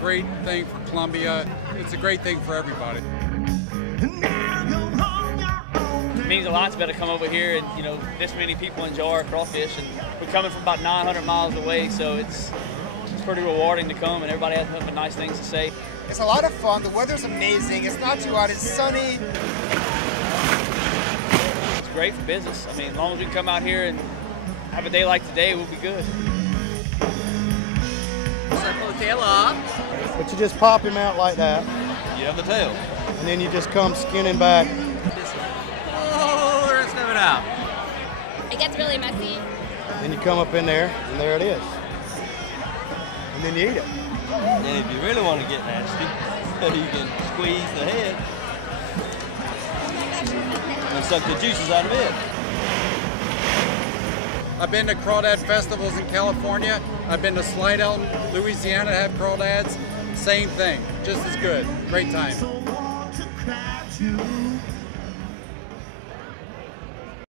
great thing for Columbia. It's a great thing for everybody. It means a lot to be able to come over here and, you know, this many people enjoy our crawfish, and we're coming from about 900 miles away, so it's pretty rewarding to come, and everybody has nothing but nice things to say. It's a lot of fun. The weather's amazing. It's not too hot. It's sunny. It's great for business. I mean, as long as we can come out here and have a day like today, we'll be good. So pull the tail off. But you just pop him out like that. You have the tail. And then you just come skinning back. Oh, the rest of it out. It gets really messy. Then you come up in there, and there it is. And then you eat it. And if you really want to get nasty, you can squeeze the head and suck the juices out of it. I've been to crawdad festivals in California. I've been to Slidell, Louisiana, have crawdads. Same thing, just as good. Great time.